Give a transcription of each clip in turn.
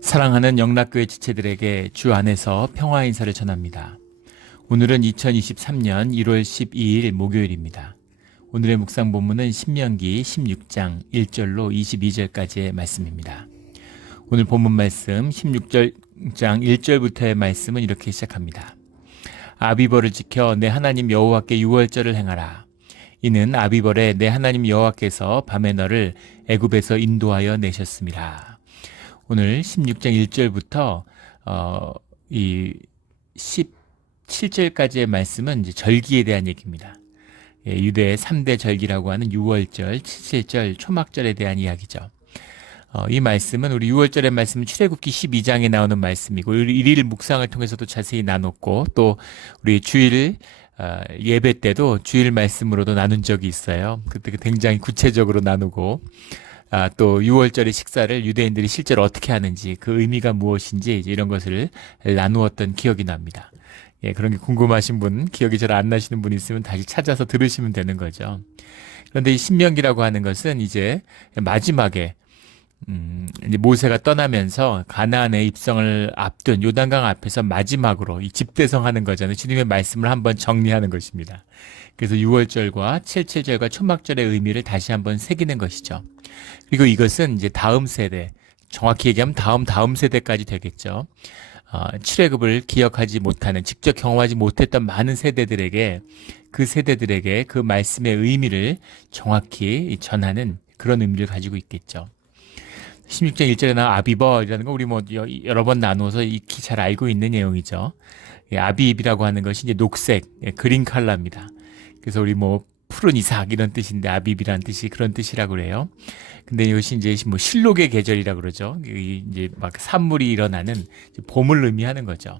사랑하는 영락교회 지체들에게 주 안에서 평화 인사를 전합니다. 오늘은 2023년 1월 12일 목요일입니다. 오늘의 묵상 본문은 신명기 16장 1절로 22절까지의 말씀입니다. 오늘 본문 말씀 16장 1절부터의 말씀은 이렇게 시작합니다. 아비벌을 지켜 내 하나님 여호와께 유월절을 행하라. 이는 아비벌에 내 하나님 여호와께서 밤에 너를 애굽에서 인도하여 내셨습니다. 오늘 16장 1절부터 이 17절까지의 말씀은 이제 절기에 대한 얘기입니다. 유대의 3대 절기라고 하는 유월절, 칠칠절, 초막절에 대한 이야기죠. 이 말씀은 우리 6월절의 말씀은 출애굽기 12장에 나오는 말씀이고 일일 묵상을 통해서도 자세히 나눴고 또 우리 주일 예배 때도 주일 말씀으로도 나눈 적이 있어요. 그때 굉장히 구체적으로 나누고 또 6월절의 식사를 유대인들이 실제로 어떻게 하는지 그 의미가 무엇인지 이제 이런 것을 나누었던 기억이 납니다. 그런 게 궁금하신 분, 기억이 잘 안 나시는 분 있으면 다시 찾아서 들으시면 되는 거죠. 그런데 이 신명기라고 하는 것은 이제 마지막에 이제 모세가 떠나면서 가나안의 입성을 앞둔 요단강 앞에서 마지막으로 이 집대성하는 거잖아요. 주님의 말씀을 한번 정리하는 것입니다. 그래서 6월절과 칠칠절과 초막절의 의미를 다시 한번 새기는 것이죠. 그리고 이것은 이제 다음 세대, 정확히 얘기하면 다음 세대까지 되겠죠. 출애굽을 기억하지 못하는, 직접 경험하지 못했던 많은 세대들에게 그 말씀의 의미를 정확히 전하는 그런 의미를 가지고 있겠죠. 16장 1절에 나온 아비벌이라는 거 우리 뭐 여러 번 나누어서 익히 잘 알고 있는 내용이죠. 아비입이라고 하는 것이 이제 녹색, 그린 컬러입니다. 그래서 우리 뭐 푸른 이삭 이런 뜻인데 아비입이라는 뜻이 그런 뜻이라고 그래요. 근데 이것이 이제 뭐 실록의 계절이라고 그러죠. 이제 막 산물이 일어나는 봄을 의미하는 거죠.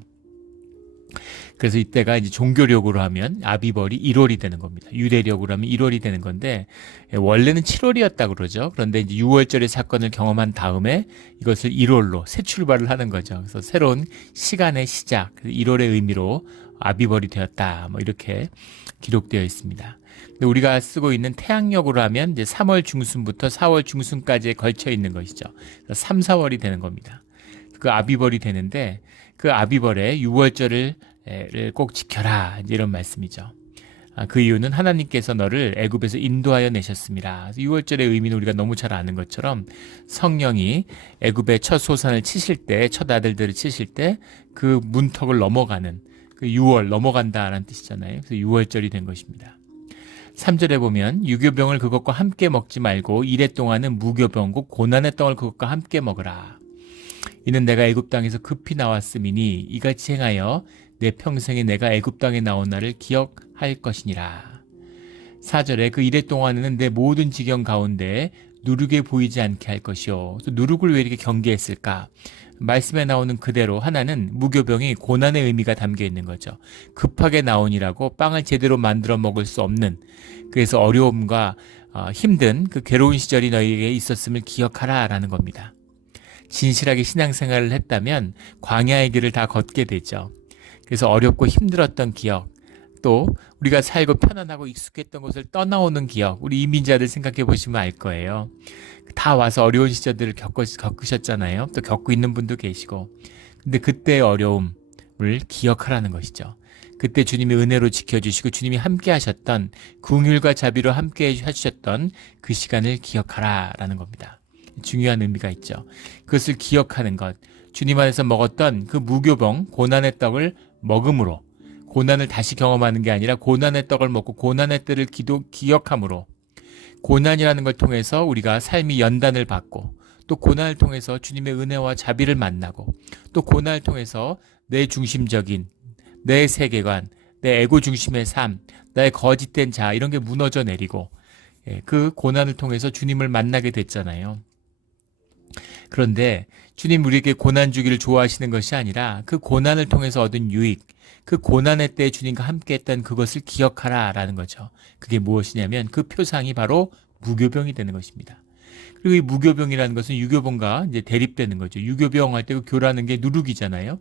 그래서 이때가 이제 종교력으로 하면 아비벌이 1월이 되는 겁니다. 유대력으로 하면 1월이 되는 건데 원래는 7월이었다 그러죠. 그런데 이제 6월절의 사건을 경험한 다음에 이것을 1월로 새 출발을 하는 거죠. 그래서 새로운 시간의 시작, 1월의 의미로 아비벌이 되었다. 뭐 이렇게 기록되어 있습니다. 근데 우리가 쓰고 있는 태양력으로 하면 이제 3월 중순부터 4월 중순까지에 걸쳐 있는 것이죠. 3, 4월이 되는 겁니다. 그 아비벌이 되는데 그 아비벌의 6월절을 꼭 지켜라 이런 말씀이죠. 그 이유는 하나님께서 너를 애굽에서 인도하여 내셨습니다. 6월절의 의미는 우리가 너무 잘 아는 것처럼 성령이 애굽의 첫 소산을 치실 때, 첫 아들들을 치실 때 그 문턱을 넘어가는 그 6월 넘어간다라는 뜻이잖아요. 그래서 6월절이 된 것입니다. 3절에 보면 유교병을 그것과 함께 먹지 말고 이래 동안은 무교병 곧 고난의 떡을 그것과 함께 먹으라. 이는 내가 애굽 땅에서 급히 나왔음이니 이같이 행하여 내 평생에 내가 애굽 땅에 나온 날을 기억할 것이니라. 4절에 그 이래 동안에는 내 모든 지경 가운데 누룩에 보이지 않게 할 것이요. 또 누룩을 왜 이렇게 경계했을까? 말씀에 나오는 그대로 하나는 무교병이 고난의 의미가 담겨 있는 거죠. 급하게 나오니라고 빵을 제대로 만들어 먹을 수 없는, 그래서 어려움과 힘든 그 괴로운 시절이 너희에게 있었음을 기억하라 라는 겁니다. 진실하게 신앙생활을 했다면 광야의 길을 다 걷게 되죠. 그래서 어렵고 힘들었던 기억, 또 우리가 살고 편안하고 익숙했던 곳을 떠나오는 기억, 우리 이민자들 생각해 보시면 알 거예요. 다 와서 어려운 시절들을 겪으셨잖아요. 또 겪고 있는 분도 계시고. 근데 그때의 어려움을 기억하라는 것이죠. 그때 주님의 은혜로 지켜주시고 주님이 함께 하셨던, 긍휼과 자비로 함께 해주셨던 그 시간을 기억하라라는 겁니다. 중요한 의미가 있죠. 그것을 기억하는 것, 주님 안에서 먹었던 그 무교병, 고난의 떡을 먹음으로, 고난을 다시 경험하는 게 아니라 고난의 떡을 먹고 고난의 때를 기억함으로, 고난이라는 걸 통해서 우리가 삶이 연단을 받고, 또 고난을 통해서 주님의 은혜와 자비를 만나고, 또 고난을 통해서 내 중심적인 내 세계관, 내 에고 중심의 삶, 나의 거짓된 자 이런 게 무너져 내리고, 그 고난을 통해서 주님을 만나게 됐잖아요. 그런데 주님 우리에게 고난 주기를 좋아하시는 것이 아니라 그 고난을 통해서 얻은 유익, 그 고난의 때 주님과 함께 했던 그것을 기억하라 라는 거죠. 그게 무엇이냐면 그 표상이 바로 무교병이 되는 것입니다. 그리고 이 무교병이라는 것은 유교병과 이제 대립되는 거죠. 유교병 할 때 그 교라는 게 누룩이잖아요.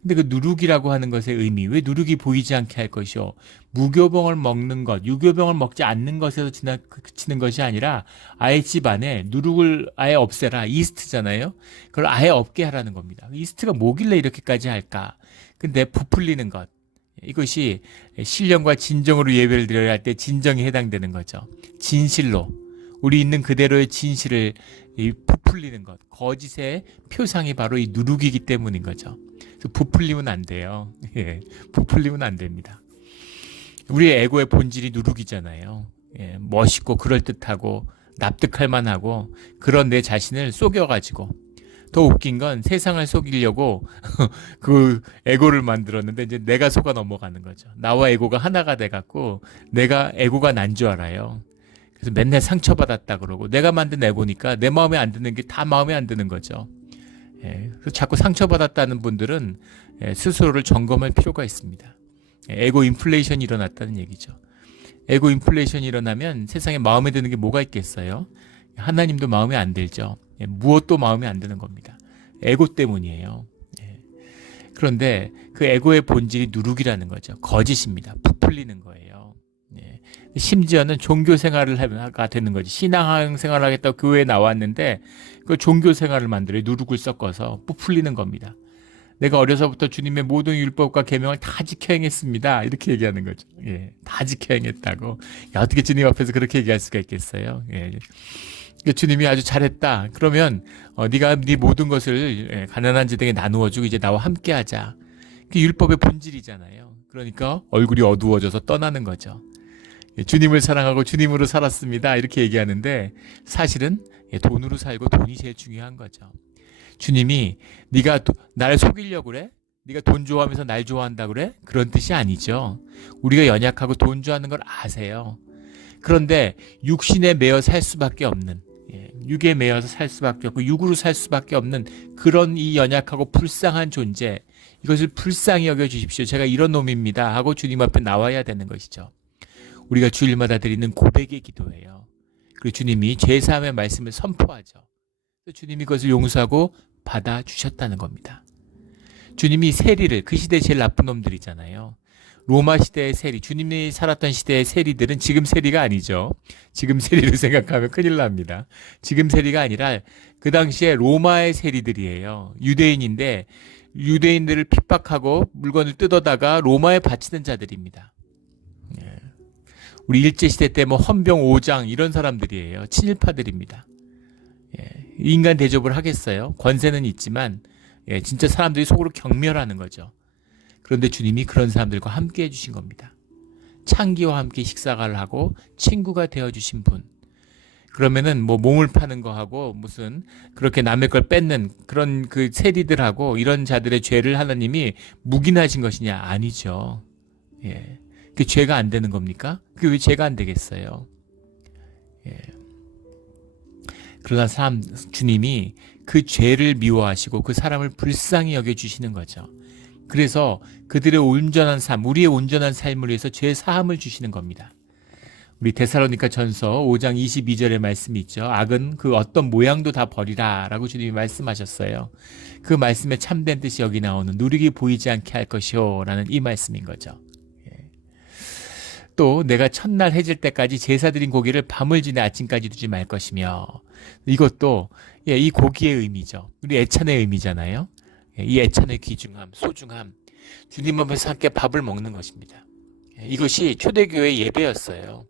근데 그 누룩이라고 하는 것의 의미, 왜 누룩이 보이지 않게 할 것이요? 무교병을 먹는 것, 유교병을 먹지 않는 것에서 그치는 것이 아니라 아예 집안에 누룩을 아예 없애라. 이스트잖아요. 그걸 아예 없게 하라는 겁니다. 이스트가 뭐길래 이렇게까지 할까? 근데 부풀리는 것. 이것이 신령과 진정으로 예배를 드려야 할 때 진정에 해당되는 거죠. 진실로. 우리 있는 그대로의 진실을 부풀리는 것. 거짓의 표상이 바로 이 누룩이기 때문인 거죠. 그래서 부풀리면 안 돼요. 예, 부풀리면 안 됩니다. 우리의 에고의 본질이 누룩이잖아요. 예, 멋있고 그럴듯하고 납득할 만하고 그런 내 자신을 속여가지고 더 웃긴 건 세상을 속이려고 그 에고를 만들었는데 이제 내가 속아 넘어가는 거죠. 나와 에고가 하나가 돼갖고 내가 에고가 난 줄 알아요. 그래서 맨날 상처받았다 그러고 내가 만든 에고니까 내 마음에 안 드는 게 다 마음에 안 드는 거죠. 예, 그래서 자꾸 상처받았다는 분들은 스스로를 점검할 필요가 있습니다. 에고 인플레이션이 일어났다는 얘기죠. 에고 인플레이션이 일어나면 세상에 마음에 드는 게 뭐가 있겠어요? 하나님도 마음에 안 들죠. 예, 무엇도 마음에 안 드는 겁니다. 에고 때문이에요. 예. 그런데 그 에고의 본질이 누룩이라는 거죠. 거짓입니다. 부풀리는 거예요. 예. 심지어는 종교 생활을 하가 되는 거지. 신앙 생활을 하겠다고 교회에 나왔는데 그 종교 생활을 만들어 누룩을 섞어서 부풀리는 겁니다. 내가 어려서부터 주님의 모든 율법과 계명을 다 지켜 행했습니다. 이렇게 얘기하는 거죠. 예, 다 지켜 행했다고. 야, 어떻게 주님 앞에서 그렇게 얘기할 수가 있겠어요? 예. 주님이 아주 잘했다. 그러면 네가 네 모든 것을 가난한 자들에게 나누어주고 이제 나와 함께하자. 그게 율법의 본질이잖아요. 그러니까 얼굴이 어두워져서 떠나는 거죠. 주님을 사랑하고 주님으로 살았습니다. 이렇게 얘기하는데 사실은 돈으로 살고 돈이 제일 중요한 거죠. 주님이 네가 날 속이려고 그래? 네가 돈 좋아하면서 날 좋아한다 그래? 그런 뜻이 아니죠. 우리가 연약하고 돈 좋아하는 걸 아세요. 그런데 육신에 매여 살 수밖에 없는, 육에 매여서 살 수밖에 없고 육으로 살 수밖에 없는 그런 이 연약하고 불쌍한 존재, 이것을 불쌍히 여겨주십시오. 제가 이런 놈입니다 하고 주님 앞에 나와야 되는 것이죠. 우리가 주일마다 드리는 고백의 기도예요. 그리고 주님이 죄사함의 말씀을 선포하죠. 주님이 그것을 용서하고 받아주셨다는 겁니다. 주님이 세리를, 그 시대에 제일 나쁜 놈들이잖아요. 로마 시대의 세리, 주님이 살았던 시대의 세리들은 지금 세리가 아니죠. 지금 세리를 생각하면 큰일 납니다. 지금 세리가 아니라 그 당시에 로마의 세리들이에요. 유대인인데 유대인들을 핍박하고 물건을 뜯어다가 로마에 바치는 자들입니다. 우리 일제시대 때 뭐 헌병 5장 이런 사람들이에요. 친일파들입니다. 인간 대접을 하겠어요? 권세는 있지만 진짜 사람들이 속으로 경멸하는 거죠. 그런데 주님이 그런 사람들과 함께 해주신 겁니다. 창기와 함께 식사를 하고 친구가 되어주신 분. 그러면은 뭐 몸을 파는 거 하고 무슨 그렇게 남의 걸 뺏는 그런 그 세리들하고 이런 자들의 죄를 하나님이 묵인하신 것이냐? 아니죠. 예. 그 죄가 안 되는 겁니까? 그게 왜 죄가 안 되겠어요? 예. 그러나 주님이 그 죄를 미워하시고 그 사람을 불쌍히 여겨주시는 거죠. 그래서 그들의 온전한 삶, 우리의 온전한 삶을 위해서 죄 사함을 주시는 겁니다. 우리 데살로니가 전서 5장 22절의 말씀이 있죠. 악은 그 어떤 모양도 다 버리라 라고 주님이 말씀하셨어요. 그 말씀의 참된 뜻이 여기 나오는 누룩이 보이지 않게 할 것이요 라는 이 말씀인 거죠. 또 내가 첫날 해질 때까지 제사 드린 고기를 밤을 지내 아침까지 두지 말 것이며, 이것도 이 고기의 의미죠. 우리 애찬의 의미잖아요. 이 애찬의 귀중함, 소중함, 주님 앞에서 함께 밥을 먹는 것입니다. 이것이 초대교회의 예배였어요.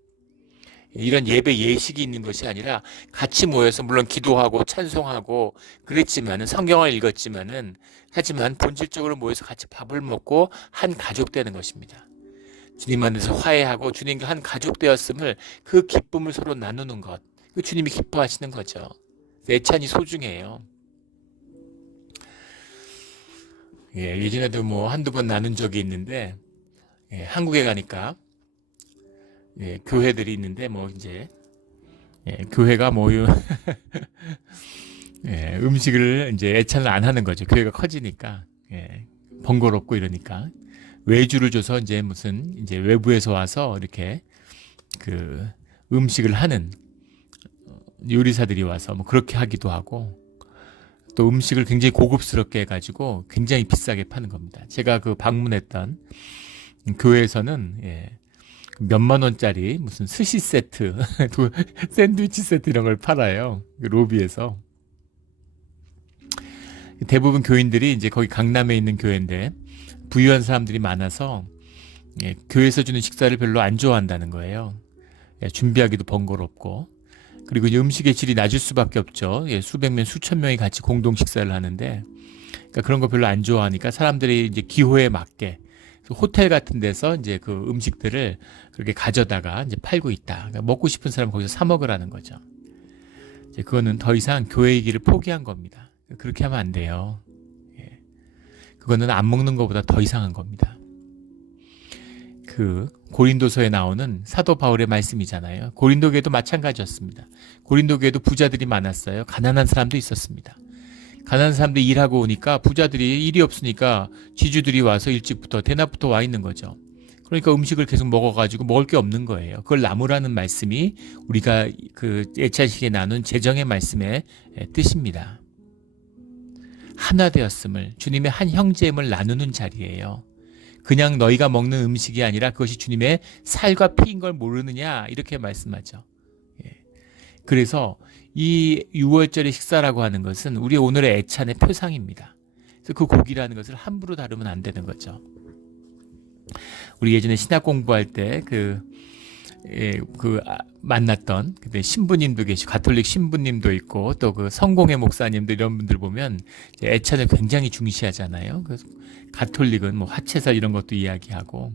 이런 예배 예식이 있는 것이 아니라 같이 모여서 물론 기도하고 찬송하고 그랬지만은 성경을 읽었지만은 하지만 본질적으로 모여서 같이 밥을 먹고 한 가족 되는 것입니다. 주님 안에서 화해하고 주님과 한 가족 되었음을 그 기쁨을 서로 나누는 것, 그 주님이 기뻐하시는 거죠. 애찬이 소중해요. 예전에도 뭐 한두 번 나눈 적이 있는데 한국에 가니까 교회들이 있는데 뭐 이제 교회가 뭐 음식을 이제 애찬을 안 하는 거죠. 교회가 커지니까 번거롭고 이러니까 외주를 줘서 이제 무슨 이제 외부에서 와서 이렇게 그 음식을 하는 요리사들이 와서 뭐 그렇게 하기도 하고 또 음식을 굉장히 고급스럽게 해가지고 굉장히 비싸게 파는 겁니다. 제가 그 방문했던 교회에서는 몇만 원짜리 무슨 스시 세트, 샌드위치 세트 이런 걸 팔아요. 그 로비에서. 대부분 교인들이 이제 거기 강남에 있는 교회인데 부유한 사람들이 많아서 교회에서 주는 식사를 별로 안 좋아한다는 거예요. 준비하기도 번거롭고. 그리고 이제 음식의 질이 낮을 수밖에 없죠. 수백 명, 수천 명이 같이 공동 식사를 하는데, 그러니까 그런 거 별로 안 좋아하니까 사람들이 이제 기호에 맞게 호텔 같은 데서 이제 그 음식들을 그렇게 가져다가 이제 팔고 있다. 그러니까 먹고 싶은 사람은 거기서 사 먹으라는 거죠. 이제 그거는 더 이상 교회의 길을 포기한 겁니다. 그렇게 하면 안 돼요. 그거는 안 먹는 것보다 더 이상한 겁니다. 그 고린도서에 나오는 사도 바울의 말씀이잖아요. 고린도 교회도 마찬가지였습니다. 고린도 교회도 부자들이 많았어요. 가난한 사람도 있었습니다. 가난한 사람들이 일하고 오니까 부자들이 일이 없으니까 지주들이 와서 일찍부터 대낮부터 와 있는 거죠. 그러니까 음식을 계속 먹어가지고 먹을 게 없는 거예요. 그걸 나누라는 말씀이 우리가 그 예찬식에 나눈 재정의 말씀의 뜻입니다. 하나 되었음을, 주님의 한 형제임을 나누는 자리예요. 그냥 너희가 먹는 음식이 아니라 그것이 주님의 살과 피인 걸 모르느냐 이렇게 말씀하죠. 그래서 이 6월절의 식사라고 하는 것은 우리 오늘의 애찬의 표상입니다. 그래서 그 고기라는 것을 함부로 다루면 안 되는 거죠. 우리 예전에 신학 공부할 때 만났던 그때 신부님도 계시고 가톨릭 신부님도 있고 또 그 성공회 목사님도 이런 분들 보면 애찬을 굉장히 중시하잖아요. 그래서 가톨릭은 뭐 화채살 이런 것도 이야기하고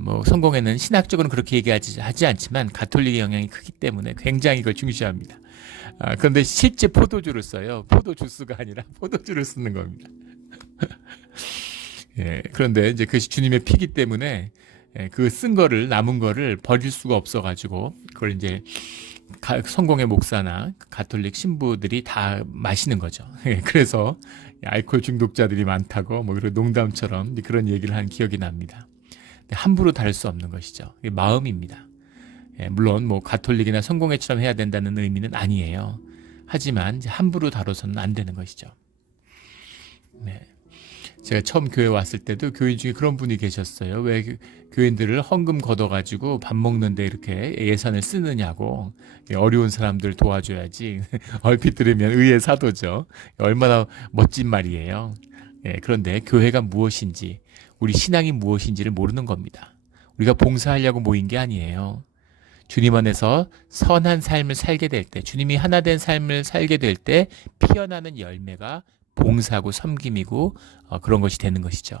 뭐 성공회는 신학적으로는 그렇게 얘기하지 않지만 가톨릭의 영향이 크기 때문에 굉장히 이걸 중시합니다. 그런데 실제 포도주를 써요. 포도 주스가 아니라 포도주를 쓰는 겁니다. 그런데 이제 그것이 주님의 피기 때문에 그 쓴 거를 남은 거를 버릴 수가 없어가지고 그걸 이제 성공의 목사나 가톨릭 신부들이 다 마시는 거죠. 그래서 알코올 중독자들이 많다고 뭐 그런 농담처럼 그런 얘기를 한 기억이 납니다. 함부로 다룰 수 없는 것이죠. 마음입니다. 물론 뭐 가톨릭이나 성공회처럼 해야 된다는 의미는 아니에요. 하지만 이제 함부로 다뤄서는 안 되는 것이죠. 제가 처음 교회 왔을 때도 교인 중에 그런 분이 계셨어요. 왜 교인들을 헌금 걷어가지고 밥 먹는데 이렇게 예산을 쓰느냐고. 어려운 사람들 도와줘야지. 얼핏 들으면 의의 사도죠. 얼마나 멋진 말이에요. 그런데 교회가 무엇인지, 우리 신앙이 무엇인지를 모르는 겁니다. 우리가 봉사하려고 모인 게 아니에요. 주님 안에서 선한 삶을 살게 될 때, 주님이 하나 된 삶을 살게 될 때 피어나는 열매가 봉사하고 섬김이고 그런 것이 되는 것이죠.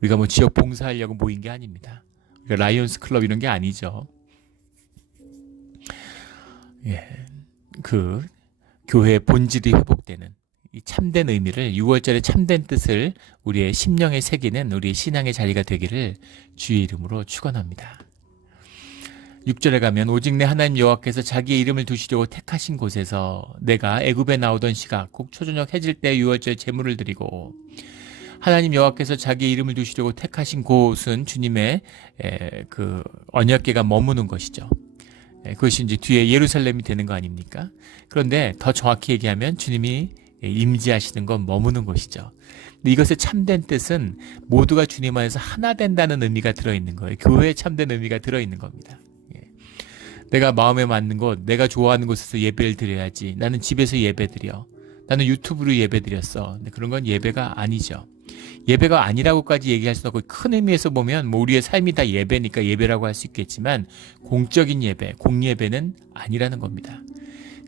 우리가 뭐 지역 봉사하려고 모인 게 아닙니다. 우리가 라이온스 클럽 이런 게 아니죠. 그 교회의 본질이 회복되는 이 참된 의미를 6월절의 참된 뜻을 우리의 심령에 새기는 우리의 신앙의 자리가 되기를 주의 이름으로 축원합니다. 6절에 가면 오직 내 하나님 여호와께서 자기의 이름을 두시려고 택하신 곳에서 내가 애굽에 나오던 시각 곧 초저녁 해질 때 6월절 제물을 드리고 하나님 여호와께서 자기의 이름을 두시려고 택하신 곳은 주님의 그 언약궤가 머무는 것이죠. 그것이 이제 뒤에 예루살렘이 되는 거 아닙니까? 그런데 더 정확히 얘기하면 주님이 임재하시는 건 머무는 곳이죠. 근데 이것의 참된 뜻은 모두가 주님 안에서 하나 된다는 의미가 들어있는 거예요. 교회의 참된 의미가 들어있는 겁니다. 내가 마음에 맞는 곳, 내가 좋아하는 곳에서 예배를 드려야지. 나는 집에서 예배 드려. 나는 유튜브로 예배 드렸어. 근데 그런 건 예배가 아니죠. 예배가 아니라고까지 얘기할 수는 없고 큰 의미에서 보면 뭐 우리의 삶이 다 예배니까 예배라고 할 수 있겠지만 공적인 예배, 공예배는 아니라는 겁니다.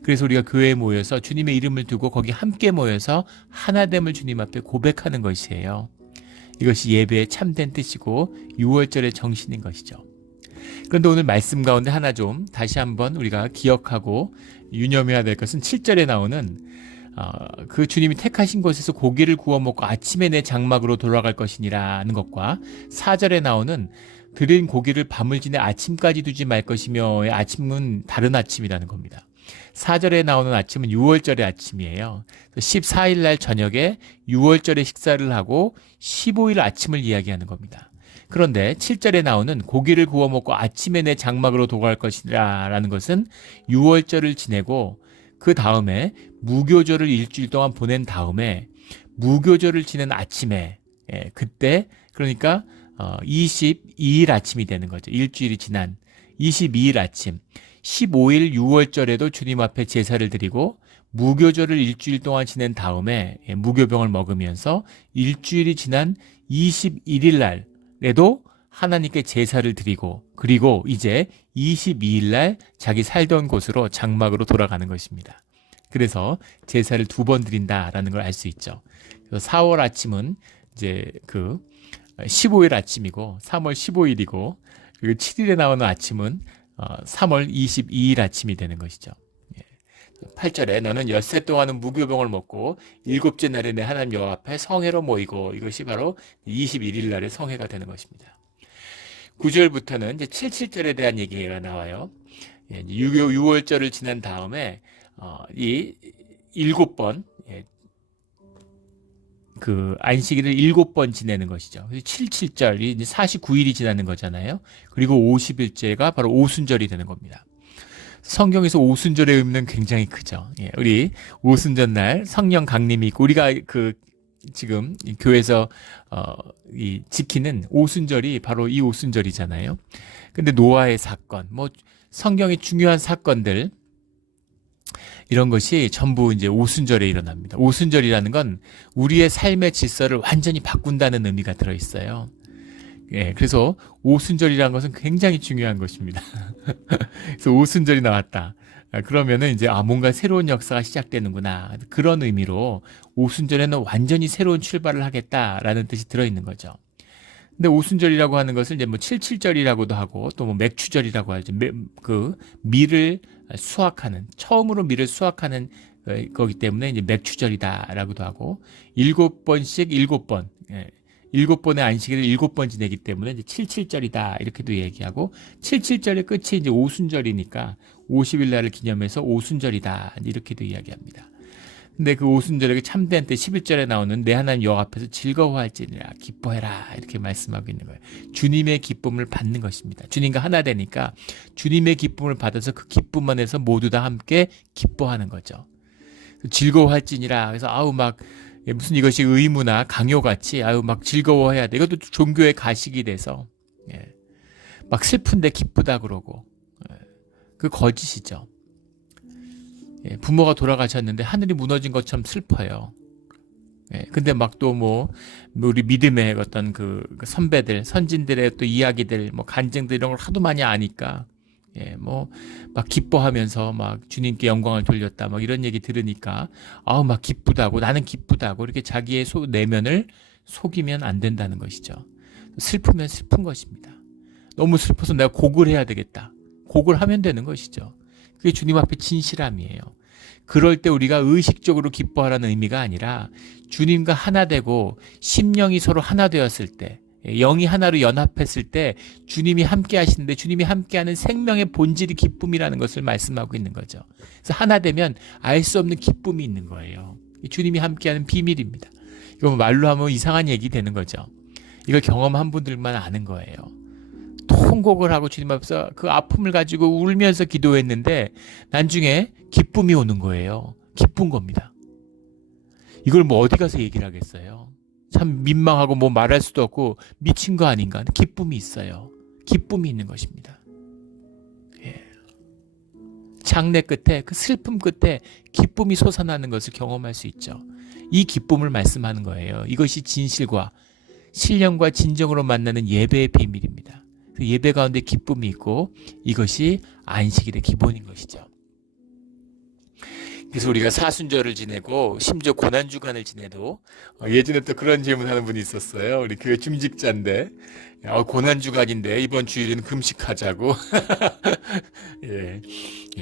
그래서 우리가 교회에 모여서 주님의 이름을 두고 거기 함께 모여서 하나됨을 주님 앞에 고백하는 것이에요. 이것이 예배의 참된 뜻이고 6월절의 정신인 것이죠. 그런데 오늘 말씀 가운데 하나 좀 다시 한번 우리가 기억하고 유념해야 될 것은 7절에 나오는 그 주님이 택하신 곳에서 고기를 구워 먹고 아침에 내 장막으로 돌아갈 것이니라는 것과 4절에 나오는 드린 고기를 밤을 지내 아침까지 두지 말 것이며의 아침은 다른 아침이라는 겁니다. 4절에 나오는 아침은 6월절의 아침이에요. 14일 날 저녁에 6월절의 식사를 하고 15일 아침을 이야기하는 겁니다. 그런데 7절에 나오는 고기를 구워 먹고 아침에 내 장막으로 돌아갈 것이라는 것은 6월절을 지내고 그 다음에 무교절을 일주일 동안 보낸 다음에 무교절을 지낸 아침에 그때 그러니까 22일 아침이 되는 거죠. 일주일이 지난 22일 아침 15일 6월절에도 주님 앞에 제사를 드리고 무교절을 일주일 동안 지낸 다음에 무교병을 먹으면서 일주일이 지난 21일 날에도 하나님께 제사를 드리고 그리고 이제 22일 날 자기 살던 곳으로 장막으로 돌아가는 것입니다. 그래서 제사를 2번 드린다라는 걸 알 수 있죠. 그래서 4월 아침은 이제 그 15일 아침이고 3월 15일이고 그리고 7일에 나오는 아침은 3월 22일 아침이 되는 것이죠. 8절에 너는 엿새 동안은 무교병을 먹고 7째 날에 내 하나님 여호와 앞에 성회로 모이고 이것이 바로 21일 날의 성회가 되는 것입니다. 9절부터는 이제 77절에 대한 얘기가 나와요. 6월절을 지난 다음에 이 7번 그 안식일을 7번 지내는 것이죠. 77절이 이제 49일이 지나는 거잖아요. 그리고 50일째가 바로 오순절이 되는 겁니다. 성경에서 오순절의 의미는 굉장히 크죠. 우리 오순절 날 성령 강림이 있고 우리가 그 지금 이 교회에서 이 지키는 오순절이 바로 이 오순절이잖아요. 근데 노아의 사건, 뭐 성경의 중요한 사건들 이런 것이 전부 이제 오순절에 일어납니다. 오순절이라는 건 우리의 삶의 질서를 완전히 바꾼다는 의미가 들어 있어요. 그래서 오순절이라는 것은 굉장히 중요한 것입니다. 그래서 오순절이 나왔다. 그러면은 이제 뭔가 새로운 역사가 시작되는구나. 그런 의미로 오순절에는 완전히 새로운 출발을 하겠다라는 뜻이 들어 있는 거죠. 근데 오순절이라고 하는 것을 이제 뭐 77절이라고도 하고 또 뭐 맥추절이라고 하죠. 그 밀을 수확하는 처음으로 밀을 수확하는 거기 때문에 이제 맥추절이다라고도 하고 7번씩 7번 7번의 안식일을 7번 지내기 때문에 이제 77절이다 이렇게도 얘기하고 77절의 끝이 이제 오순절이니까 50일 날을 기념해서 오순절이다 이렇게도 이야기합니다. 근데 그 오순절에 참된 때 11절에 나오는 내 하나님 여호와 앞에서 즐거워할지니라 기뻐해라 이렇게 말씀하고 있는 거예요. 주님의 기쁨을 받는 것입니다. 주님과 하나 되니까 주님의 기쁨을 받아서 그 기쁨 안에서 모두 다 함께 기뻐하는 거죠. 즐거워할지니라 그래서 막 무슨 이것이 의무나 강요같이 막 즐거워해야 돼. 이것도 종교의 가식이 돼서 막 슬픈데 기쁘다 그러고 그 거짓이죠. 부모가 돌아가셨는데 하늘이 무너진 것처럼 슬퍼요. 근데 막 또 뭐 우리 믿음의 어떤 그 선배들, 선진들의 또 이야기들, 뭐 간증들 이런 걸 하도 많이 아니까 뭐 막 기뻐하면서 막 주님께 영광을 돌렸다, 막 이런 얘기 들으니까 막 기쁘다고 나는 기쁘다고 이렇게 자기의 내면을 속이면 안 된다는 것이죠. 슬프면 슬픈 것입니다. 너무 슬퍼서 내가 곡을 해야 되겠다. 곡을 하면 되는 것이죠. 그게 주님 앞에 진실함이에요. 그럴 때 우리가 의식적으로 기뻐하라는 의미가 아니라 주님과 하나 되고 심령이 서로 하나 되었을 때 영이 하나로 연합했을 때 주님이 함께 하시는데 주님이 함께하는 생명의 본질이 기쁨이라는 것을 말씀하고 있는 거죠. 그래서 하나 되면 알 수 없는 기쁨이 있는 거예요. 주님이 함께하는 비밀입니다. 이거 말로 하면 이상한 얘기 되는 거죠. 이걸 경험한 분들만 아는 거예요. 통곡을 하고 주님 앞에서 그 아픔을 가지고 울면서 기도했는데 나중에 기쁨이 오는 거예요. 기쁜 겁니다. 이걸 뭐 어디 가서 얘기를 하겠어요. 참 민망하고 뭐 말할 수도 없고 미친 거 아닌가. 기쁨이 있어요. 기쁨이 있는 것입니다. 장례 끝에 그 슬픔 끝에 기쁨이 솟아나는 것을 경험할 수 있죠. 이 기쁨을 말씀하는 거예요. 이것이 진실과 신령과 진정으로 만나는 예배의 비밀입니다. 예배 가운데 기쁨이 있고 이것이 안식일의 기본인 것이죠. 그래서 우리가 사순절을 지내고 심지어 고난주간을 지내도 예전에 또 그런 질문하는 분이 있었어요. 우리 교회 중직자인데 고난주간인데 이번 주일은 금식하자고.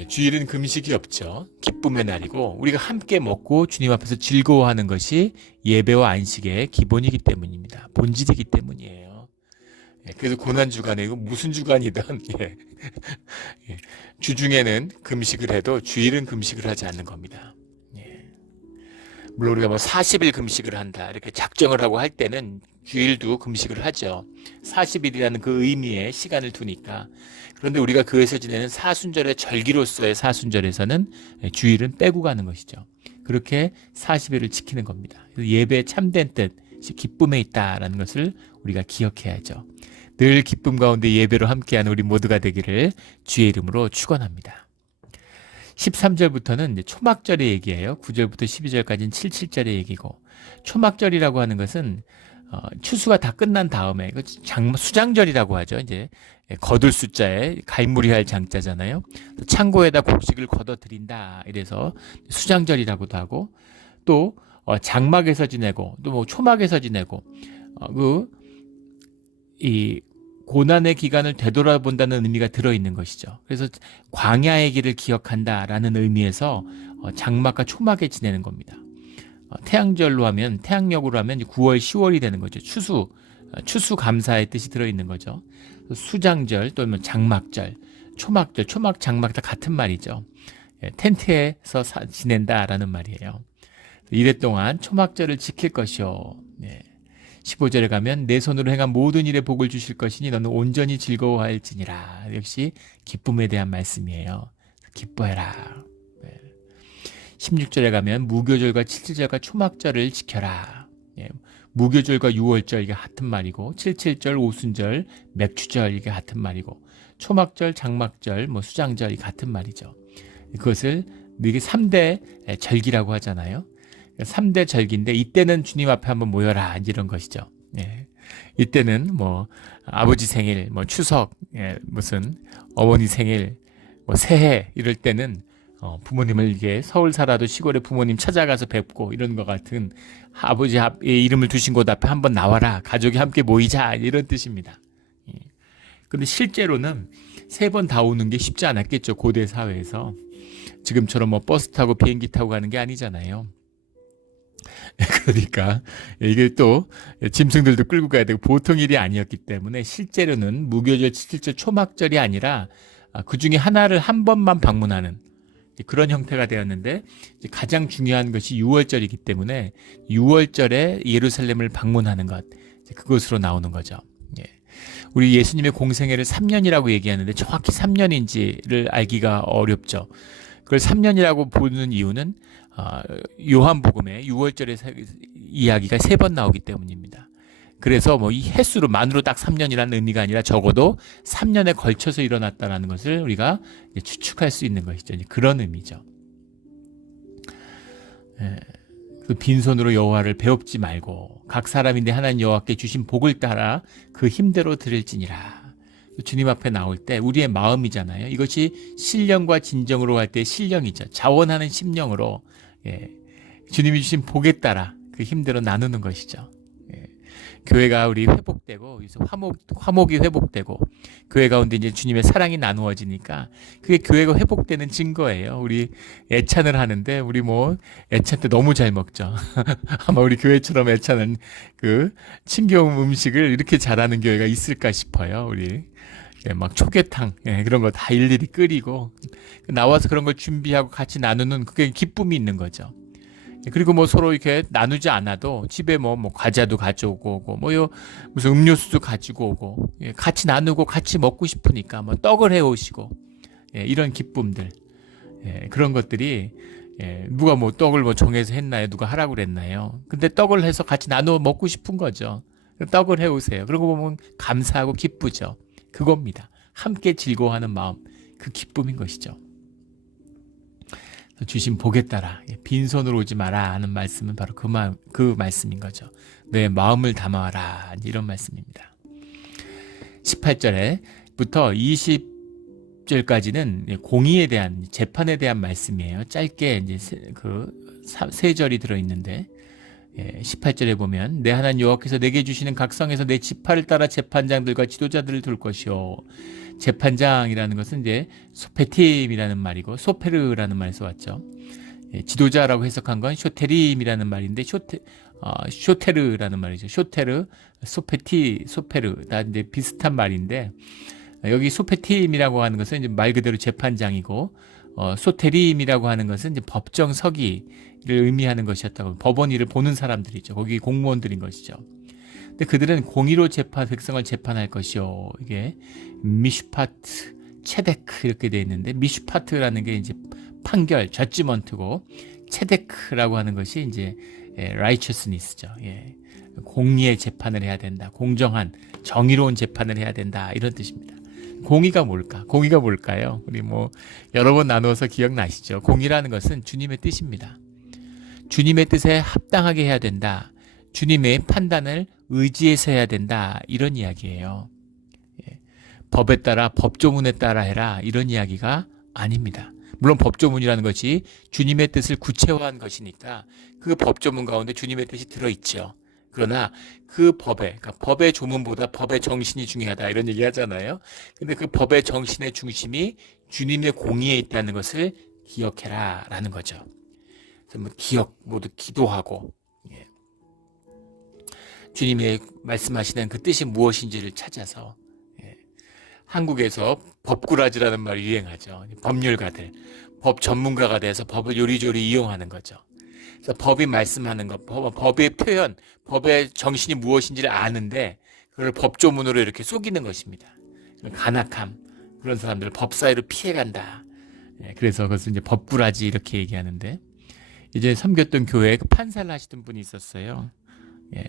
주일은 금식이 없죠. 기쁨의 날이고 우리가 함께 먹고 주님 앞에서 즐거워하는 것이 예배와 안식의 기본이기 때문입니다. 본질이기 때문이에요. 그래서 고난주간에 무슨 주간이든 주중에는 금식을 해도 주일은 금식을 하지 않는 겁니다. 물론 우리가 뭐 40일 금식을 한다 이렇게 작정을 하고 할 때는 주일도 금식을 하죠. 40일이라는 그 의미의 시간을 두니까. 그런데 우리가 교회에서 지내는 사순절의 절기로서의 사순절에서는 주일은 빼고 가는 것이죠. 그렇게 40일을 지키는 겁니다. 예배의 참된 뜻, 기쁨에 있다라는 것을 우리가 기억해야죠. 늘 기쁨 가운데 예배로 함께하는 우리 모두가 되기를 주의 이름으로 축원합니다. 13절부터는 초막절의 얘기예요. 9절부터 12절까지는 77절의 얘기고, 초막절이라고 하는 것은 추수가 다 끝난 다음에 수장절이라고 하죠. 이제 거둘 숫자에 가인무리할 장자잖아요. 창고에다 곡식을 걷어 들인다. 이래서 수장절이라고도 하고, 또 장막에서 지내고, 또 뭐 초막에서 지내고, 이 고난의 기간을 되돌아본다는 의미가 들어있는 것이죠. 그래서 광야의 길을 기억한다라는 의미에서 장막과 초막에 지내는 겁니다. 태양절로 하면, 태양력으로 하면 9월, 10월이 되는 거죠. 추수 감사의 뜻이 들어있는 거죠. 수장절 또는 장막절, 초막절, 초막, 장막 다 같은 말이죠. 텐트에서 지낸다라는 말이에요. 이래 동안 초막절을 지킬 것이요. 15절에 가면 내 손으로 행한 모든 일에 복을 주실 것이니 너는 온전히 즐거워할지니라. 역시 기쁨에 대한 말씀이에요. 기뻐해라. 16절에 가면 무교절과 칠칠절과 초막절을 지켜라. 무교절과 유월절 이게 같은 말이고, 칠칠절, 오순절, 맥추절 이게 같은 말이고, 초막절, 장막절, 수장절 이 같은 말이죠. 그것을 이게 3대 절기라고 하잖아요. 3대 절기인데 이때는 주님 앞에 한번 모여라 이런 것이죠. 이때는 아버지 생일, 추석, 무슨 어머니 생일, 새해 이럴 때는 부모님을 이게 서울 살아도 시골에 부모님 찾아가서 뵙고 이런 것 같은 아버지의 이름을 두신 곳 앞에 한번 나와라, 가족이 함께 모이자 이런 뜻입니다. 근데 실제로는 3번 다 오는 게 쉽지 않았겠죠. 고대 사회에서 지금처럼 버스 타고 비행기 타고 가는 게 아니잖아요. 그러니까 이게 또 짐승들도 끌고 가야 되고 보통 일이 아니었기 때문에 실제로는 무교절, 칠칠절, 초막절이 아니라 그 중에 하나를 한 번만 방문하는 그런 형태가 되었는데, 가장 중요한 것이 유월절이기 때문에 유월절에 예루살렘을 방문하는 것, 그것으로 나오는 거죠. 우리 예수님의 공생애를 3년이라고 얘기하는데 정확히 3년인지를 알기가 어렵죠. 그걸 3년이라고 보는 이유는 요한복음에 6월절의 이야기가 3번 나오기 때문입니다. 그래서 이 횟수로 만으로 딱 3년이라는 의미가 아니라 적어도 3년에 걸쳐서 일어났다는 것을 우리가 추측할 수 있는 것이죠. 그런 의미죠. 그 빈손으로 여호와를 배웁지 말고 각 사람인데 하나님 여호와께 주신 복을 따라 그 힘대로 드릴지니라. 주님 앞에 나올 때 우리의 마음이잖아요. 이것이 신령과 진정으로 할 때 신령이죠. 자원하는 심령으로 주님이 주신 복에 따라 그 힘대로 나누는 것이죠. 교회가 우리 회복되고 화목이 회복되고 교회 가운데 이제 주님의 사랑이 나누어지니까 그게 교회가 회복되는 증거예요. 우리 애찬을 하는데 우리 애찬 때 너무 잘 먹죠. 아마 우리 교회처럼 애찬은 그 친경 음식을 이렇게 잘하는 교회가 있을까 싶어요. 우리 막 초계탕 그런 거 다 일일이 끓이고 나와서 그런 걸 준비하고 같이 나누는 그게 기쁨이 있는 거죠. 그리고 서로 이렇게 나누지 않아도 집에 과자도 가져오고 무슨 음료수도 가지고 오고 같이 나누고 같이 먹고 싶으니까 떡을 해 오시고 이런 기쁨들, 그런 것들이 누가 떡을 정해서 했나요? 누가 하라고 그랬나요? 근데 떡을 해서 같이 나누어 먹고 싶은 거죠. 떡을 해 오세요. 그러고 보면 감사하고 기쁘죠. 그겁니다. 함께 즐거워하는 마음, 그 기쁨인 것이죠. 주신 복에 따라 빈손으로 오지 마라 하는 말씀은 바로 그 말씀인 거죠. 내 마음을 담아와라 이런 말씀입니다. 18절부터 20절까지는 공의에 대한 재판에 대한 말씀이에요. 짧게 이제 세 절이 들어있는데 18절에 보면 내 하나님 여호와께서 내게 주시는 각 성에서 내 지파를 따라 재판장들과 지도자들을 둘 것이요. 재판장이라는 것은 이제 소페팀이라는 말이고 소페르라는 말에서 왔죠. 지도자라고 해석한 건 쇼테림이라는 말인데 쇼테르라는 말이죠. 쇼테르, 소페르 다 이제 비슷한 말인데 여기 소페팀이라고 하는 것은 이제 말 그대로 재판장이고 소테림이라고 하는 것은 이제 법정 서기를 의미하는 것이었다고, 법원 일을 보는 사람들이죠. 거기 공무원들인 것이죠. 근데 그들은 공의로 백성을 재판할 것이요. 이게 미슈파트 체데크 이렇게 되어 있는데, 미슈파트라는 게 이제 판결, 저지먼트고, 체데크라고 하는 것이 이제 righteousness죠. 예. 공의의 재판을 해야 된다. 공정한, 정의로운 재판을 해야 된다. 이런 뜻입니다. 공의가 뭘까? 공의가 뭘까요? 우리 여러 번 나누어서 기억나시죠? 공의라는 것은 주님의 뜻입니다. 주님의 뜻에 합당하게 해야 된다. 주님의 판단을 의지해서 해야 된다. 이런 이야기예요. 예. 법에 따라, 법조문에 따라 해라. 이런 이야기가 아닙니다. 물론 법조문이라는 것이 주님의 뜻을 구체화한 것이니까 그 법조문 가운데 주님의 뜻이 들어있죠. 그러나 그 그러니까 법의 조문보다 법의 정신이 중요하다. 이런 얘기 하잖아요. 근데 그 법의 정신의 중심이 주님의 공의에 있다는 것을 기억해라. 라는 거죠. 그래서 모두 기도하고, 예. 주님의 말씀하시는 그 뜻이 무엇인지를 찾아서, 예. 한국에서 법꾸라지라는 말이 유행하죠. 법률가들, 법 전문가가 돼서 법을 요리조리 이용하는 거죠. 그래서 법이 말씀하는 것, 법의 표현, 법의 정신이 무엇인지를 아는데 그걸 법조문으로 이렇게 속이는 것입니다. 간악함, 그런 사람들 법 사이로 피해간다. 예, 그래서 그것을 이제 법꾸라지 이렇게 얘기하는데, 이제 섬겼던 교회에 판사를 하시던 분이 있었어요. 예.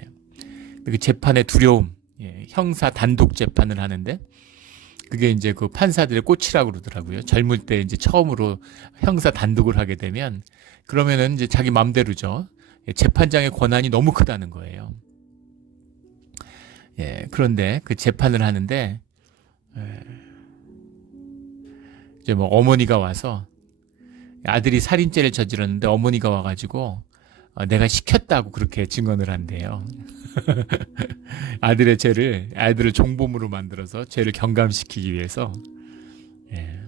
그 재판의 두려움, 예. 형사 단독 재판을 하는데, 그게 이제 그 판사들의 꽃이라고 그러더라고요. 젊을 때 이제 처음으로 형사 단독을 하게 되면, 그러면은 이제 자기 맘대로죠. 예. 재판장의 권한이 너무 크다는 거예요. 예. 그런데 그 재판을 하는데, 예. 이제 어머니가 와서, 아들이 살인죄를 저질렀는데 어머니가 와가지고 내가 시켰다고 그렇게 증언을 한대요. 아들을 종범으로 만들어서 죄를 경감시키기 위해서. 예.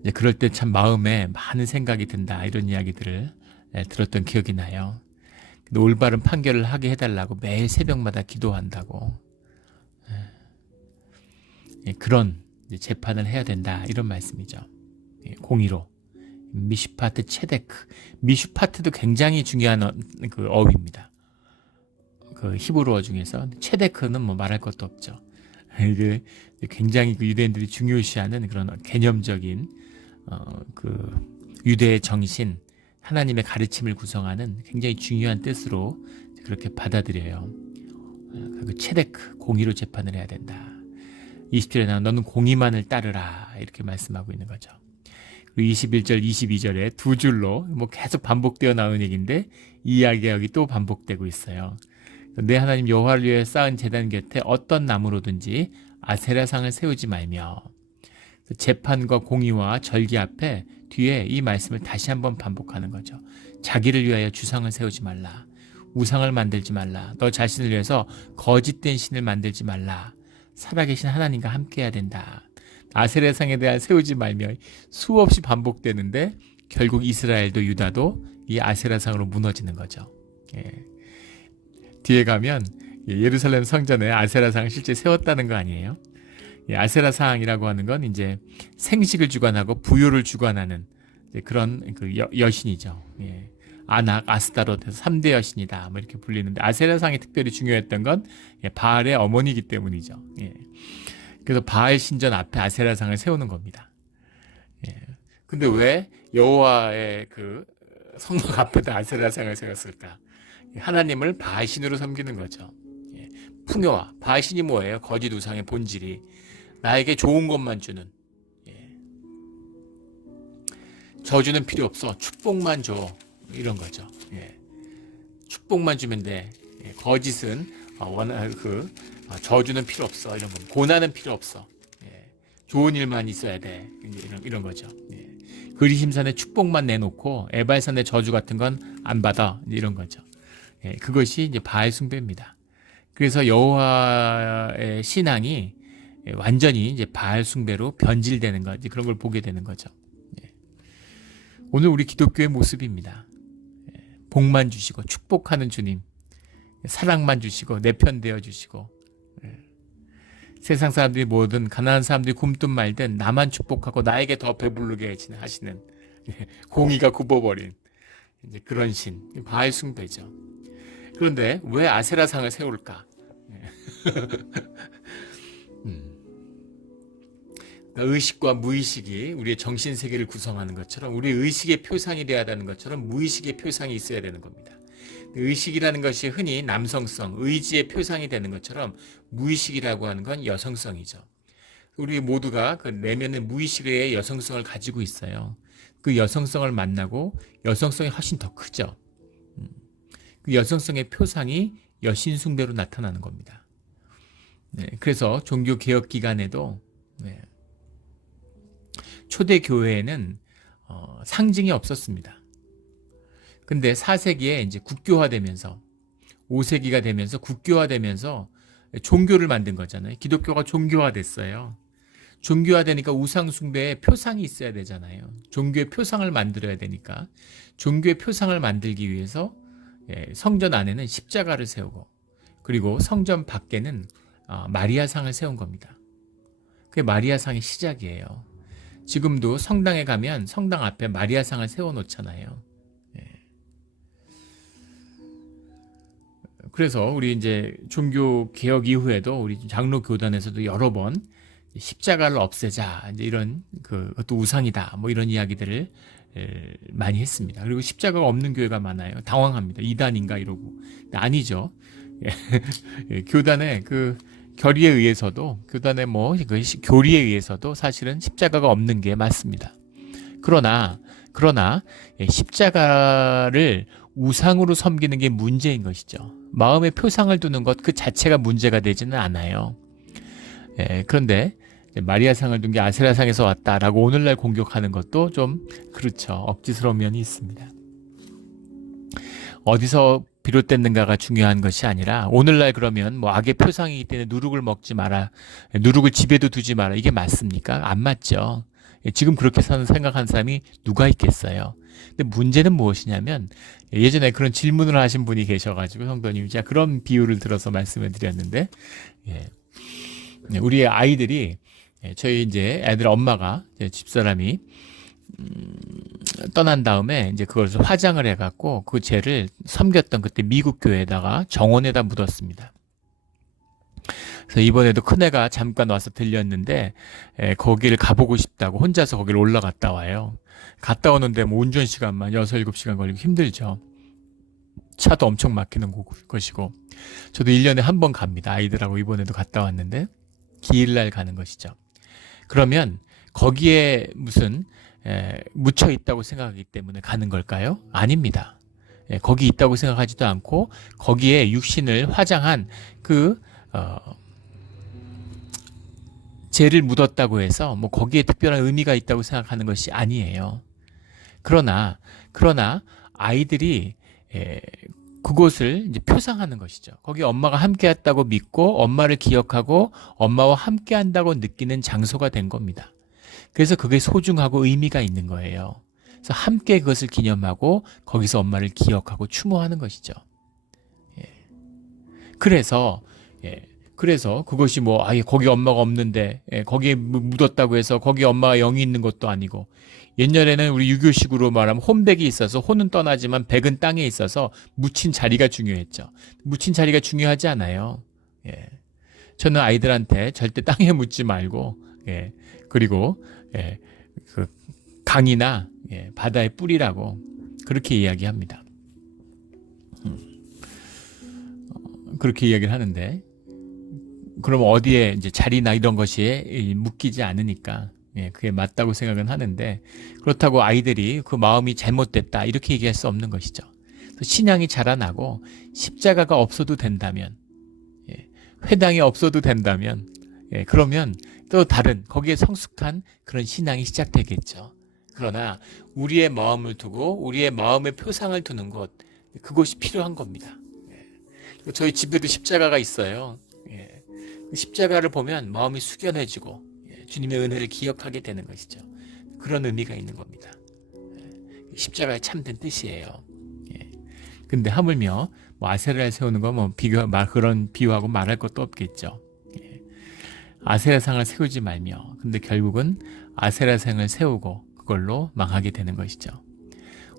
이제 그럴 때 참 마음에 많은 생각이 든다. 이런 이야기들을 들었던 기억이 나요. 근데 올바른 판결을 하게 해달라고 매일 새벽마다 기도한다고. 예. 그런 재판을 해야 된다. 이런 말씀이죠. 공의로. 미슈파트 체데크. 미슈파트도 굉장히 중요한 그 어휘입니다. 그 히브리어 중에서 체데크는 말할 것도 없죠. 이게 굉장히 그 유대인들이 중요시하는 그런 개념적인 그 유대의 정신, 하나님의 가르침을 구성하는 굉장히 중요한 뜻으로 그렇게 받아들여요. 그 체데크, 공의로 재판을 해야 된다. 20절에 나온 너는 공의만을 따르라. 이렇게 말씀하고 있는 거죠. 21절, 22절에 두 줄로 계속 반복되어 나오는 얘기인데 이 이야기가 여기 또 반복되고 있어요. 내 하나님 여호와를 위해 쌓은 제단 곁에 어떤 나무로든지 아세라상을 세우지 말며, 재판과 공의와 절기 앞에 뒤에 이 말씀을 다시 한번 반복하는 거죠. 자기를 위하여 주상을 세우지 말라. 우상을 만들지 말라. 너 자신을 위해서 거짓된 신을 만들지 말라. 살아계신 하나님과 함께해야 된다. 아세라상에 대한 세우지 말며 수없이 반복되는데 결국 이스라엘도 유다도 이 아세라상으로 무너지는 거죠. 예. 뒤에 가면 예루살렘 성전에 아세라상을 실제 세웠다는 거 아니에요? 예, 아세라상이라고 하는 건 이제 생식을 주관하고 부요를 주관하는 그런 그 여신이죠. 예. 아낙, 아스타롯 3대 여신이다. 이렇게 불리는데 아세라상이 특별히 중요했던 건 바알의 어머니이기 때문이죠. 예. 그래서 바알 신전 앞에 아세라상을 세우는 겁니다. 예. 근데 왜 여호와의 그 성막 앞에다 아세라상을 세웠을까? 하나님을 바알 신으로 섬기는 거죠. 예. 풍요와 바알 신이 뭐예요? 거짓 우상의 본질이 나에게 좋은 것만 주는. 예. 저주는 필요 없어. 축복만 줘. 이런 거죠. 예. 축복만 주면 돼. 예. 거짓은 저주는 필요 없어. 이런 거. 고난은 필요 없어. 예. 좋은 일만 있어야 돼. 이런 거죠. 예. 그리심산에 축복만 내놓고 에발산의 저주 같은 건 안 받아. 이런 거죠. 예. 그것이 이제 바알 숭배입니다. 그래서 여호와의 신앙이 완전히 이제 바알 숭배로 변질되는 거, 그런 걸 보게 되는 거죠. 예. 오늘 우리 기독교의 모습입니다. 예. 복만 주시고 축복하는 주님, 사랑만 주시고 내 편 되어 주시고. 세상 사람들이 뭐든 가난한 사람들이 굶든 말든 나만 축복하고 나에게 더 배부르게 하시는 공의가 굽어버린 이제 그런 신, 바알 숭배죠. 그런데 왜 아세라상을 세울까? 의식과 무의식이 우리의 정신세계를 구성하는 것처럼 우리 의식의 표상이 되어야 하는 것처럼 무의식의 표상이 있어야 되는 겁니다. 의식이라는 것이 흔히 남성성, 의지의 표상이 되는 것처럼 무의식이라고 하는 건 여성성이죠. 우리 모두가 그 내면의 무의식의 여성성을 가지고 있어요. 그 여성성을 만나고 여성성이 훨씬 더 크죠. 그 여성성의 표상이 여신숭배로 나타나는 겁니다. 네, 그래서 종교개혁 기간에도 초대 교회에는 상징이 없었습니다. 근데 4세기에 이제 국교화되면서 5세기가 되면서 국교화되면서 종교를 만든 거잖아요. 기독교가 종교화됐어요. 종교화되니까 우상숭배에 표상이 있어야 되잖아요. 종교의 표상을 만들어야 되니까 종교의 표상을 만들기 위해서 성전 안에는 십자가를 세우고 그리고 성전 밖에는 마리아상을 세운 겁니다. 그게 마리아상의 시작이에요. 지금도 성당에 가면 성당 앞에 마리아상을 세워놓잖아요. 그래서 우리 이제 종교 개혁 이후에도 우리 장로 교단에서도 여러 번 십자가를 없애자 이제 이런 그것도 우상이다 뭐 이런 이야기들을 많이 했습니다. 그리고 십자가가 없는 교회가 많아요. 당황합니다. 이단인가 이러고 아니죠. 교단의 그 결의에 의해서도 교단의 뭐 그 교리에 의해서도 사실은 십자가가 없는 게 맞습니다. 그러나 십자가를 우상으로 섬기는 게 문제인 것이죠. 마음의 표상을 두는 것 그 자체가 문제가 되지는 않아요. 그런데 마리아상을 둔 게 아세라상에서 왔다라고 오늘날 공격하는 것도 좀 그렇죠. 억지스러운 면이 있습니다. 어디서 비롯됐는가가 중요한 것이 아니라 오늘날 그러면 뭐 악의 표상이기 때문에 누룩을 먹지 마라, 누룩을 집에도 두지 마라 이게 맞습니까? 안 맞죠. 지금 그렇게 생각하는 사람이 누가 있겠어요. 근데 문제는 무엇이냐면 예전에 그런 질문을 하신 분이 계셔가지고 성도님이 제가 그런 비유를 들어서 말씀을 드렸는데 우리의 아이들이 저희 이제 애들 엄마가 집사람이 떠난 다음에 이제 그걸 화장을 해갖고 그 죄를 섬겼던 그때 미국 교회에다가 정원에다 묻었습니다. 그래서 이번에도 큰애가 잠깐 와서 들렸는데 거기를 가보고 싶다고 혼자서 거기를 올라갔다 와요. 갔다 오는데 뭐 운전 시간만 6, 7시간 걸리고 힘들죠. 차도 엄청 막히는 것이고 저도 1년에 한 번 갑니다. 아이들하고 이번에도 갔다 왔는데 기일날 가는 것이죠. 그러면 거기에 무슨 묻혀 있다고 생각하기 때문에 가는 걸까요? 아닙니다. 거기 있다고 생각하지도 않고 거기에 육신을 화장한 죄를 묻었다고 해서 뭐 거기에 특별한 의미가 있다고 생각하는 것이 아니에요. 그러나 아이들이 그곳을 이제 표상하는 것이죠. 거기 엄마가 함께했다고 믿고 엄마를 기억하고 엄마와 함께한다고 느끼는 장소가 된 겁니다. 그래서 그게 소중하고 의미가 있는 거예요. 그래서 함께 그것을 기념하고 거기서 엄마를 기억하고 추모하는 것이죠. 그래서 그것이 뭐 거기 엄마가 없는데 거기에 묻었다고 해서 거기 엄마가 영이 있는 것도 아니고 옛날에는 우리 유교식으로 말하면 혼백이 있어서 혼은 떠나지만 백은 땅에 있어서 묻힌 자리가 중요했죠. 묻힌 자리가 중요하지 않아요. 저는 아이들한테 절대 땅에 묻지 말고 그리고 그 강이나 바다에 뿌리라고 그렇게 이야기합니다. 그렇게 이야기를 하는데 그럼 어디에 이제 자리나 이런 것이 묶이지 않으니까 그게 맞다고 생각은 하는데 그렇다고 아이들이 그 마음이 잘못됐다 이렇게 얘기할 수 없는 것이죠. 신앙이 자라나고 십자가가 없어도 된다면 회당이 없어도 된다면 그러면 또 다른 거기에 성숙한 그런 신앙이 시작되겠죠. 그러나 우리의 마음을 두고 우리의 마음의 표상을 두는 것 그것이 필요한 겁니다. 저희 집에도 십자가가 있어요. 십자가를 보면 마음이 숙연해지고 주님의 은혜를 기억하게 되는 것이죠. 그런 의미가 있는 겁니다. 십자가의 참된 뜻이에요. 근데 하물며 뭐 아세라를 세우는 거 뭐 그런 비유하고 말할 것도 없겠죠. 아세라상을 세우지 말며 근데 결국은 아세라상을 세우고 그걸로 망하게 되는 것이죠.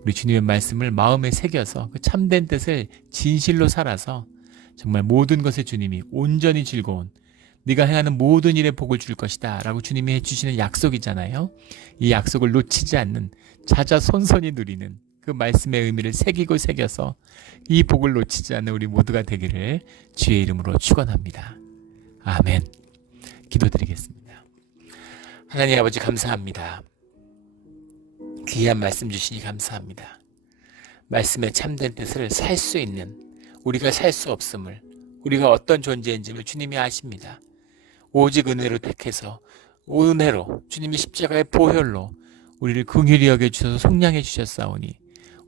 우리 주님의 말씀을 마음에 새겨서 그 참된 뜻을 진실로 살아서 정말 모든 것에 주님이 온전히 즐거운, 네가 행하는 모든 일에 복을 줄 것이다 라고 주님이 해주시는 약속이잖아요. 이 약속을 놓치지 않는, 찾아 손손이 누리는 그 말씀의 의미를 새기고 새겨서 이 복을 놓치지 않는 우리 모두가 되기를 주의 이름으로 축원합니다. 아멘. 기도드리겠습니다. 하나님 아버지, 감사합니다. 귀한 말씀 주시니 감사합니다. 말씀의 참된 뜻을 살 수 있는, 우리가 살 수 없음을, 우리가 어떤 존재인지를 주님이 아십니다. 오직 은혜로 택해서, 은혜로 주님이 십자가의 보혈로 우리를 긍휼히 여겨주셔서 속량해 주셨사오니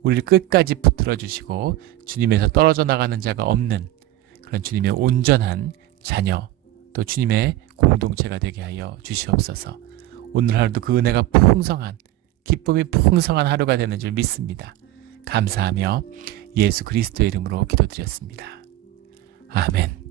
우리를 끝까지 붙들어 주시고 주님에서 떨어져 나가는 자가 없는 그런 주님의 온전한 자녀, 또 주님의 공동체가 되게 하여 주시옵소서. 오늘 하루도 그 은혜가 풍성한, 기쁨이 풍성한 하루가 되는 줄 믿습니다. 감사하며 예수 그리스도의 이름으로 기도드렸습니다. 아멘.